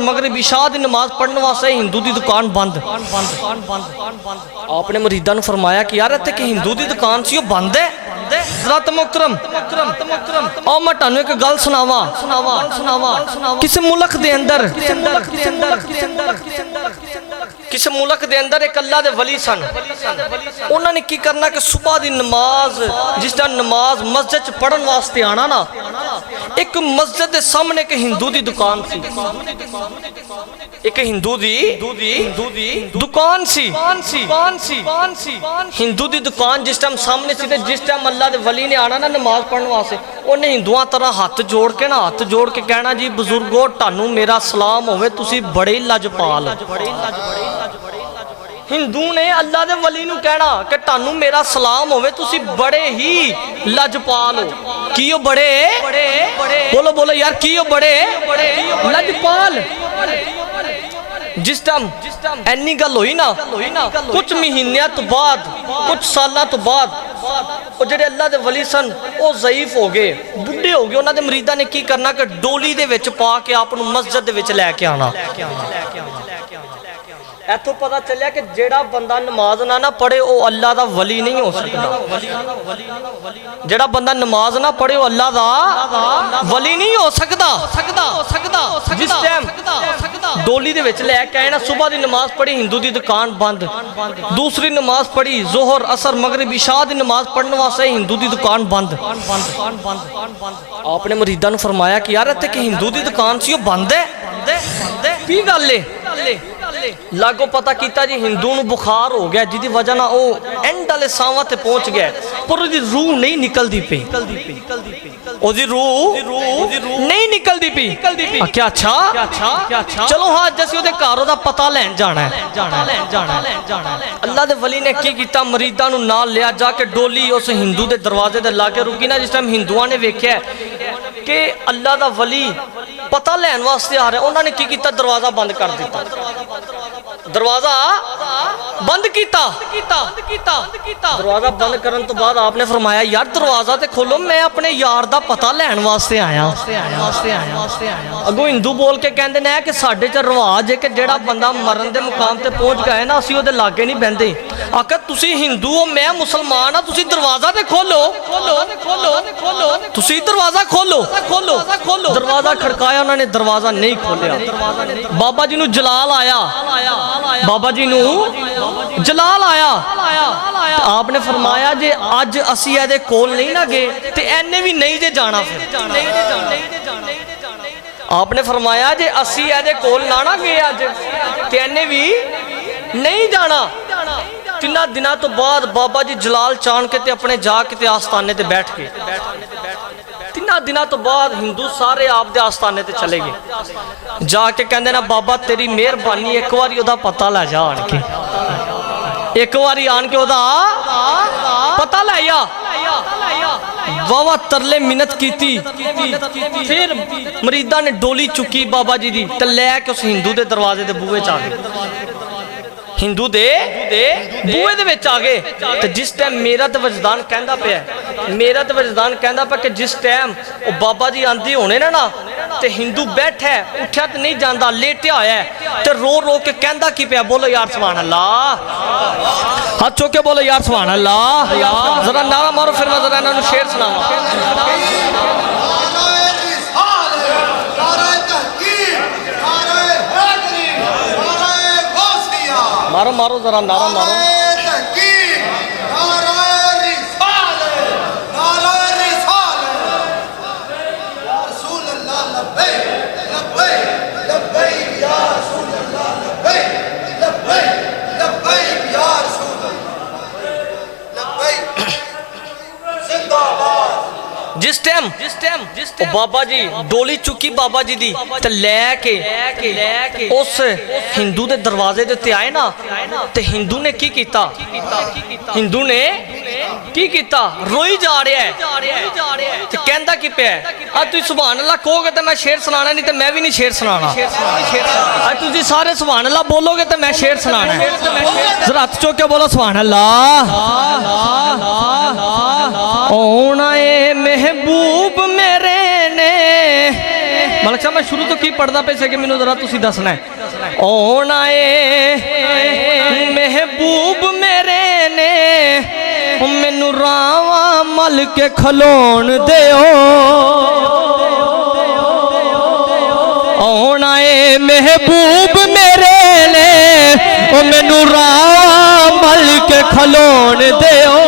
मगरिब इशा दी नमाज पढ़ने वास्ते हिंदू दी दुकान बंद। आपने मुरीदां नूं फरमाया कि यार इत्थे कि हिंदू दी दुकान सी, ओह बंद है। हज़रत मुहतरम आओ मैं तुहानूं एक गल सुनावां। किसी मुल्क दे अंदर किसी मुल्क दे अंदर एक अल्लाह दे वली सन। उन्होंने की करना कि सुबह दी नमाज जिस टाइम नमाज मस्जिद च पढ़न वास्ते आना ना, एक मस्जिद के सामने एक हिंदू दी दुकान सी। एक हिंदू दी दुकान सी। हिंदू दी दुकान जिस टाइम सामने सी, जिस टाइम अल्लाह दे वली ने आना ना नमाज पढ़न वास्ते, उन्हें हिंदुआं तरह हाथ जोड़ के कहना जी बुजुर्गो तुहानूं मेरा सलाम होवे, तुसी बड़े लजपाल हो। हिंदू ने अल्लाह दे वली नूं कहना कि तुहानूं मेरा सलाम होवे, तुसी बड़े ही लजपाल हो। की हो बड़े? बोलो बोलो यार, की हो बड़े लजपाल? जिस टाइम एनी गल हुई ना, कुछ महीनों तो बाद, कुछ सालों तो बाद वो जेडे अल्लाह दे वली सन वो ज़ईफ हो गए, बुढ़े हो गए। उन्होंने मरीदा ने की करना कि डोली दे विच पा के आप मस्जिद दे विच लैके आना। इथों पता चलिया कि जेड़ा बंदा नमाज ना पढ़े वो अल्लाह दा वली नहीं हो सकता। जेड़ा बंदा नमाज ना पढ़े वो अल्लाह दा वली नहीं हो सकता। जिस टाइम डोली दे विच लैके आए ना, सुबह दी नमाज पढ़ी, हिंदू दी दुकान बंद। दूसरी नमाज पढ़ी, जोहर असर मगरिब इशा दी नमाज पढ़ने वास्ते हिंदू दी दुकान बंद। आपने मुरीदां नूं फरमाया कि यार इत्थे कि हिंदू दी दुकान सी, ओह बंद है। की गल है? लागो पता किया जी हिंदू नूं बुखार हो गया, जिदी वजह ना वो एंड वाले सांवां ते पहुंच गया, पर उसदी रूह नहीं निकलती पई। उसदी रूह नहीं निकलती पई। क्या अच्छा चलो हाँ जैसे उसदे घर दा पता लैन जाना है। अल्लाह दे वली ने की कीता, मरीदां नूं नाल लिया, जाके डोली उस हिंदू दे दरवाजे दे लागे रुकी ना। जिस टाइम हिंदुआं ने वेख्या कि अल्लाह दा वली पता लैन वास्ते आ रहा, उन्होंने की कीता, दरवाजा बंद कर दिता। दरवाजा बंद किया। दरवाजा बंद करने तो बाद आपने फरमाया यार दरवाजा तो खोलो, मैं अपने यार दा पता लैन वास्ते आया। अगों हिंदू बोल के कहते हैं कि साडे च रिवाज है कि जेड़ा बंदा मरन दे मुकाम ते पहुंच गया ना, असीं उहदे लागे नहीं बहंदे। आखिर तुसी हिंदू हो, मैं मुसलमान हाँ, तुसी दरवाजा ते खोलो, तुसी दरवाजा खोलो। दरवाजा खड़काया, उन्होंने दरवाजा नहीं खोलिया। बाबा जी नूं जलाल आया, बाबा जी नूं जलाल आया। आपने फरमाया जे अज असी एदे कोल नहीं ना गए ते एने भी नहीं जे जाना। आपने फरमाया जे असी एदे कोल ना गए अज ते एने भी नहीं जाना। 3 दिनों तो बाद बाबा जी जलाल चान के ते अपने जाके ते आस्थाने ते बैठ के 3 दिनों तो बाद हिंदू सारे आप दे आस्थाने ते चले गए। जाके कहंदे ना बाबा तेरी मेहरबानी, एक बारी ओदा पता लै जा आन के, एक बारी आन के ओदा पता लै आ। वावा तरले मिन्नत की, फिर मरीदा ने डोली चुकी बाबा जी दी ते लैके उस हिंदू दे दरवाजे दे बूहे च आ गए। हिंदू दे बूहे दे विच आ गए। ते जिस टाइम मेरा तो वजदान कहंदा पिया, कि जिस टाइम वो बाबा जी आंदी होने ना ते हिंदू बैठा है, उठा तो नहीं जाता, लेटिया होया है ते रो के कहंदा की पिया, बोलो यार सुभान अल्लाह, हाथ चुक के बोलो यार सुभान अल्लाह। जरा नारा मारो, फिर मैं जरा इन्हां शेर सुनावां। मारो मारो जरा नारा मारो। जिस टाइम बाबा जी डोली चुकी बाबा जी दी ते लैके उस हिंदू दे दरवाजे दे उत्ते आए ना, ते हिंदू ने की कीता, रोई जा रहा है ते कहंदा की पिया, आज तुसीं सुभान अल्लाह कहोगे तो मैं शेर सुनाना, नहीं तो मैं भी नहीं शेर सुनाना। आज तुसीं सारे सुभान अल्लाह बोलोगे तो मैं शेर सुनाना है। जरा हाथ चुक के बोलो सुभान अल्लाह। ओना ए महबूब मेरे ने, मतलब अच्छा मैं शुरू तो की पढ़दा पे से कि मैनू जरा तुसी दसना है। औना ए महबूब मेरे ने मैनू रावा मल के खलोन दिओ। औना ए महबूब मेरे ने मैनू रावा मल के खलोन दिओ।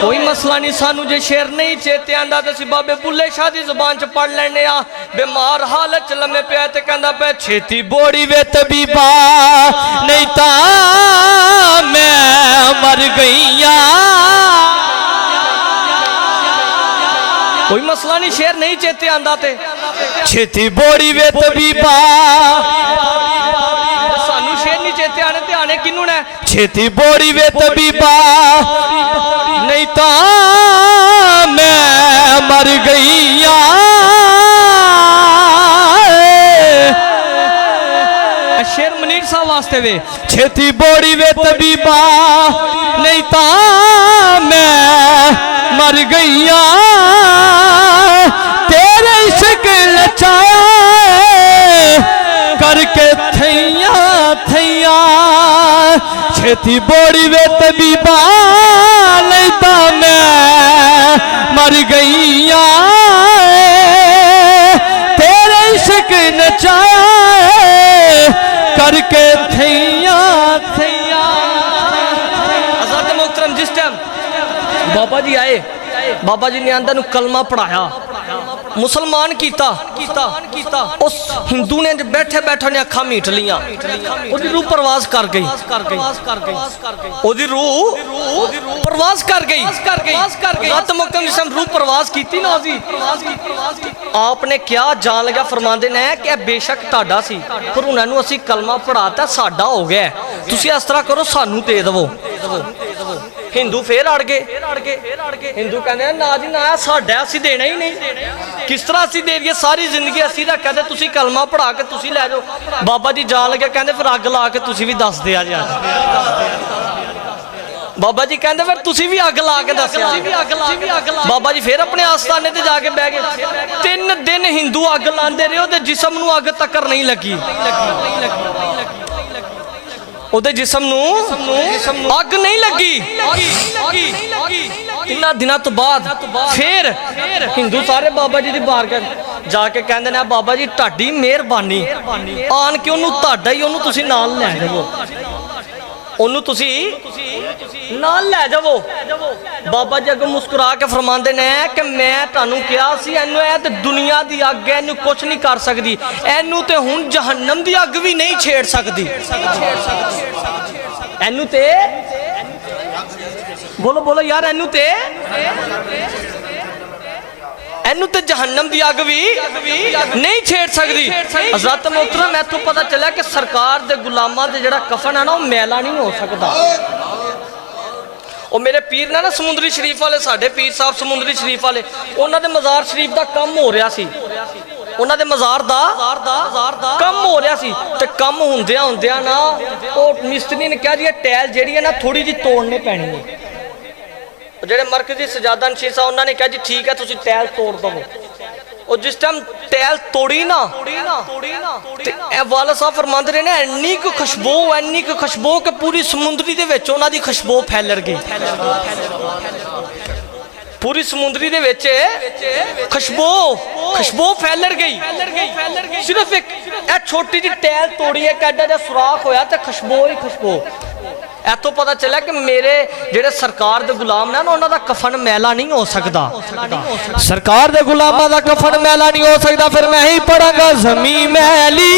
कोई मसला नहीं, सानू जे शेर नहीं चेते आंदा तो बाबे बुल्ले शाह दी जुबान च पढ़ लेने आ। बीमार हालत च लम्मे पिया ते कहंदा पे छेती बोड़ी वे तबीबा नहीं ता मैं मर गईया। कोई मसला नहीं, शेर नहीं चेते आंदा ते छेती बोड़ी वे तबीबा। सानू शेर नहीं चेते आने ते आने किनू ने छेती बोड़ी वे तबीबा नहीं तो मैं मर गईया। शेर मनीर साहब वास्ते वे छेती बोड़ी वे तबीबा नहीं तो मैं मर गईया। तेरे इश्क लचाए करके थैया थैया। छेती बोड़ी वे तबीबा नहीं तो मैं मर गईया। तेरे इश्क नचाए करके थैया थैया। हज़रत मोहतरम जिस टाइम बाबा जी आए, बाबा जी ने आंदा नू कलमा पढ़ाया, मुसलमान कीता। उस हिंदू ने बैठे बैठे ने अखा मीट लिया, ओदी रूह परवाज कर गई, ओदी रूह परवाज कर गई। रत मुकम जिसम रूह परवाज की ना जी, आपने क्या जान लगा फरमांदे ने कि बेशक टाडा सी पर उन्होंने असी कलमा पढ़ाता साडा हो गया, तुसी इस तरह करो सानू दे दवो। हिंदू फिर अड़ गए। हिंदू कहते ना जी ना साडा असी देना ही नहीं, किस तरह असी दे दिए, सारी जिंदगी असी रखा ते तुसी कलमा पढ़ा के तुसी लै जाओ। बाबा जी जान लगे कहते फिर अग ला के तुसी भी दस दिया जी। बाबा जी कहते फिर तुसी भी अग ला के दस। बाबा जी फिर अपने आस्थाने ते जाके बह गए। 3 दिन हिंदू अग लाते रहे, ओदे जिस्म नूं अग तक्कर नहीं लगी, ओदे जिस्म नूं अग नहीं लगी। 3 दिनों तो बाद फिर हिंदू सारे बाबा जी की बारगाह जाके कहते हैं बाबा जी तुहाडी मेहरबानी आन के ओनू तुहाडा ही ओनू तुसी नाल लै जाओ, ओनू तुसी नाल लै जाओ। बाबा जी अगों मुस्कुरा के फरमांदे ने कि मैं तुहानू कहा सी इनू ऐ ते दुनिया दी अग है, इनू कुछ नहीं कर सकदी, इनू ते हुण जहन्नम दी अग भी नहीं छेड़ सकदी। इनू ते बोलो बोलो यार, इनू ते जहन्नम दी अग भी नहीं छेड़ सकदी। हज़रत मोहतरम इत्थों पता चला कि सरकार दे गुलामां दे जिहड़ा कफन है ना वो मैला नहीं हो सकता। और मेरे पीर ने ना समुंदरी शरीफ वाले साडे पीर साहब समुंदरी शरीफ वाले उन्हां दे मज़ार शरीफ दा कम हो रहा सी, उन्हां दे मज़ार दा कम हो रहा सी ते कम हुंदियां हुंदियां ना वो मिस्त्री ने कहा जी टैल जिहड़ी है ना थोड़ी जी तोड़ने पैनी है। जेडे मरकजी सजादा नशीन साहब उन्होंने कहा जी ठीक है तुसी टैल तोड़ दवो। और जिस टाइम टैल तोड़ी ना वाला साहब फरमांदे रहे ना इन्नी को खुशबू कि पूरी समुंदरी दे विच उन्हां दी खुशबू फैल गई, पूरी समुंदरी दे विच खुशबू फैल गई। सिर्फ एक छोटी जी टैल तोड़ी है, एडा जिहा सुराख होया ते खुशबू ही खुशबू। इतों पता चला कि मेरे जेडे सरकार दे गुलाम ने ना उन्हां दा कफन मैला नहीं हो सकता, सरकार दे गुलामां दा कफन मैला नहीं हो सकता। फिर मैं ही पढ़ांगा ज़मीं मैली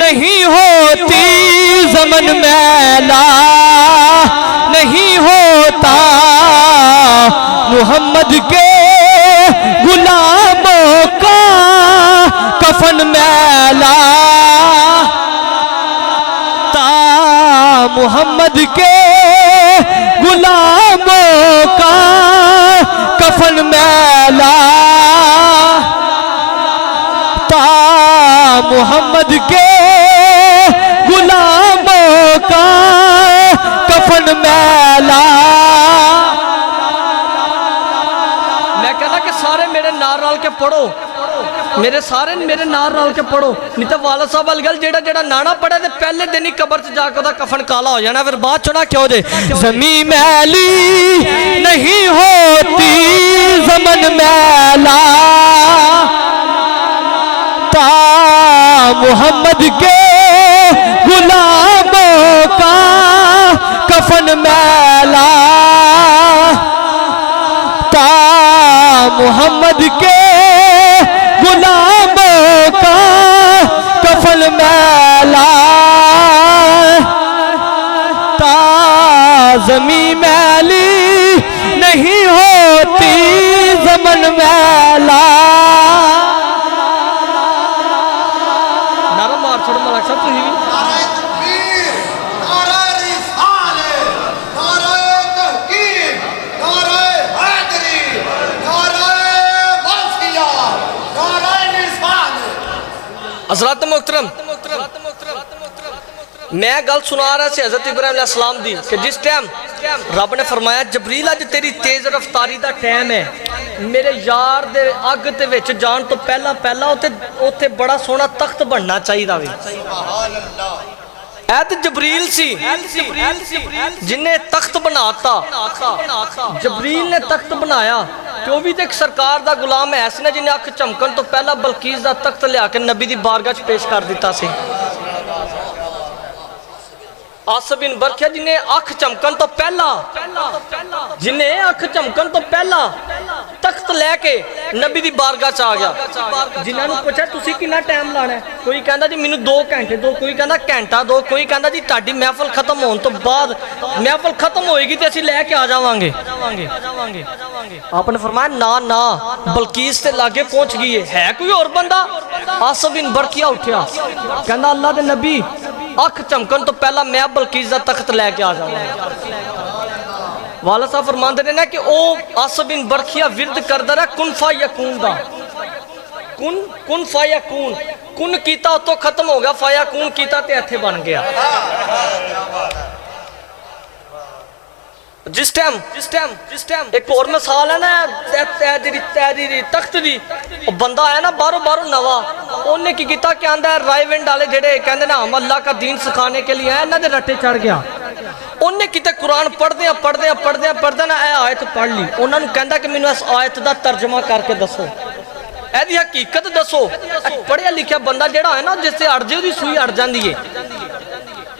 नहीं होती, ज़मन मैला नहीं होता, मुहम्मद के गुलामों का कफन मैला, मुहम्मद के गुलामों का कफन मैला, ता मुहम्मद के गुलामों का कफन मैला। मैं कहता कि सारे मेरे नाल रल के पढ़ो, मेरे सारे मेरे नाल रल के पढ़ो, नहीं तो वाला साहब वाली गल जेड़ा जेड़ा नाना पढ़े तो पहले दिन ही कबर च जाके ओदा कफन काला हो जाना, फिर बाद चुना क्यों जे। ज़मीं मैली नहीं होती ज़मन मैला, ता मोहम्मद के गुलामों का कफन मैला, ता मोहम्मद के गुलामों का कफन मैला, ता ज़मीं मैली नहीं होती ज़मन मैला। नारा मार छोड़ो मलक साहब तुम भी। हज़रत मोहतरम, मैं गल सुना रहा सी हज़रत इब्राहिम अलैहिस्सलाम दी कि जिस टाइम रब ने फरमाया जबरील अज तेरी तेज रफ्तारी का टाइम है, मेरे यार दे अग दे विच जान तो पहला पहला उत्थे बड़ा सोहना तख्त बनना चाहिए वे। ऐ तो जबरील सी जिन्हें तख्त बनाता, जबरील ने तख्त बनाया तो भी तो एक सरकार दा गुलाम है ना जिन्हें अख झमकन तो पहला बलकीस दा तख्त लिया के नबी दी बारगाह च पेश कर दिता सी। आसिफ बिन बरखिया जिन्हें अख चमकन तो पहला, जिन्हें अख चमकन तो पहला तख्त लैके नबी दी बारगाह च आ गया। जिन्होंने पूछा तुसी कितना टाइम लाना है, कोई कहता जी मैनू 2 घंटे दो, कोई कहता घंटा दो, कोई कहता जी ताड़ी महफल खत्म होने तो बाद, महफल खत्म होएगी तो असीं लैके आ जावांगे। आपने फरमाया ना ना बलकीस ते लागे पहुंच गई है कोई और बंदा। आसिफ बिन बरखिया उठा कहता अल्लाह दे नबी अख चमकन तो पहला मैं बलकीस का तख्त लैके आ जाऊंगा। वाला साहब फरमाते ने ना कि ओ आसिफ बिन बरखिया विरद करदा रहा कुन फा यकून दा, कुन फा यकून, कुन कीता तो खत्म हो गया, फा यकून कीता ते इत्थे बन गया। जिस टाइम एक और मिसाल है ना तख्त दी, बंदा आया ना बारो नवा, उन्हें की किया क्या आंदा है रायविंड वाले जेडे कहते ना हम अल्लाह का दीन सिखाने के लिए इन्हां दे रट्टे चढ़ गया। उन्हें किते कुरान पढ़दे ना ए आयत पढ़ ली, उन्होंने कहता कि मैनू इस आयत का तर्जमा करके दसो, एदी हकीकत दसो। पढ़िया लिखिया बंदा जेड़ा है ना जिससे अड़ जे ओदी सूई अड़ जाती है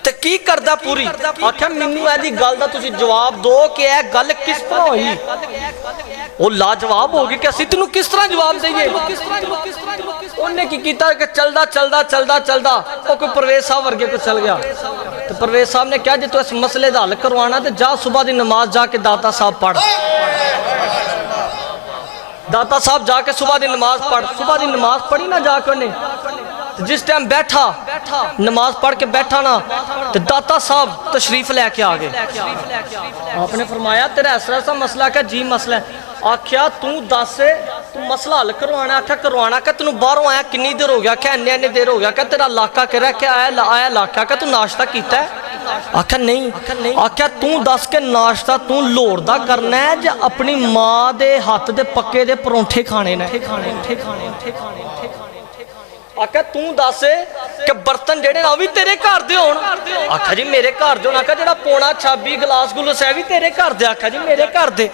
ते की करदा पूरी आख्या मैनू एदी गल दा तुसीं जवाब दो कि यह गल किस तरह हुई। वो लाजवाब हो गई कि असीं तैनूं किस तरह जवाब दईए। उन्हें की कीता कि चलदा वो कोई परवेज साहब वर्गे को चल गया, तो परवेज साहब ने कहा जे तू इस मसले का हल करवाना तो जा सुबह की नमाज जाके दाता साहब पढ़, दाता साहब जाके सुबह की नमाज पढ़। सुबह की नमाज पढ़ी ना जाके उन्हें, जिस टाइम बैठा नमाज पढ़ के बैठा ना तो दाता साहब तशरीफ लैके आ गए। आपने फरमाया तेरा ऐसा मसला क्या? जी मसला है। आख्या तू दस तू मसला हल करवाना? आख्या करवाना। क्या तेन बाहरों आया किन्नी देर हो गया? क्या इन्नी देर हो गया? क्या तेरा इलाका कह क्या आया इलाका? क्या तू नाश्ता किया है? आख्या नहीं। आख्या तू दस के नाश्ता तू लोड़ दा करना है या अपनी माँ दे हाथ दे पक्के दे परौंठे खाने ने? आख्या तू दस कि बर्तन जेडे ना भी तेरे घर दे होण? आख्या जी मेरे घर दे होण। आख्या जेड़ा पौना छाबी गिलास गुलस है भी तेरे घर दे? आख्या जी मेरे घर दे।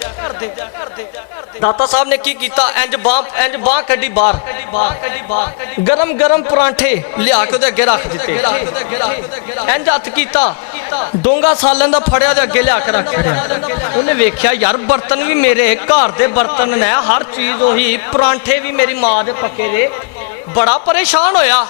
दाता साहब ने की कीता इंज बांह कड्डी बाहर, गरम गरम परांठे लिया के अगे रख दिते, इंज हथ कीता डोंगा सालन दा फड़िया दे अगे लिया के रख छड़िया। उन्हें वेख्या यार बर्तन भी मेरे घर दे बर्तन ने, हर चीज उही, परांठे भी मेरी माँ दे पके दे। बड़ा परेशान होया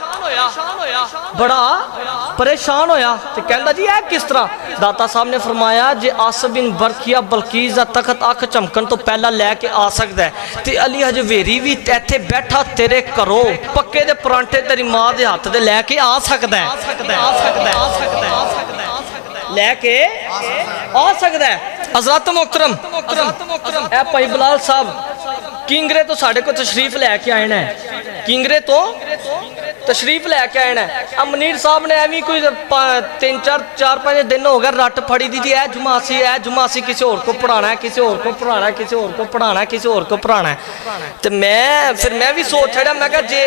तो कहंदा जी किस तरह? दाता साहब ने फरमाया जे आसिफ बिन बरखिया बलकीस दा तख्त अख चमकन तो पहला लैके आ सकता है ते अली हजवेरी भी इत्थे बैठा तेरे घरों पक्के दे परांठे तेरी माँ दे हथ दे लैके आ सकता है, लैके आ सकता है। हज़रत मोहतरम ए भाई बिलाल साहब किंगरे तो साढ़े को तशरीफ लैके आए हैं, किंगरे तो तशरीफ लैके आए ने। मनीर साहब ने एवं कोई 3-4-5 दिन हो गए रट फड़ी दी जी ए जुमासी किसी होर को पढ़ाना है, किसी होर को पढ़ाना है, किसी होर को पढ़ाना है, किसी होर को पढ़ाना है। तो मैं फिर मैं भी सोच छड़ा, मैं कहा जे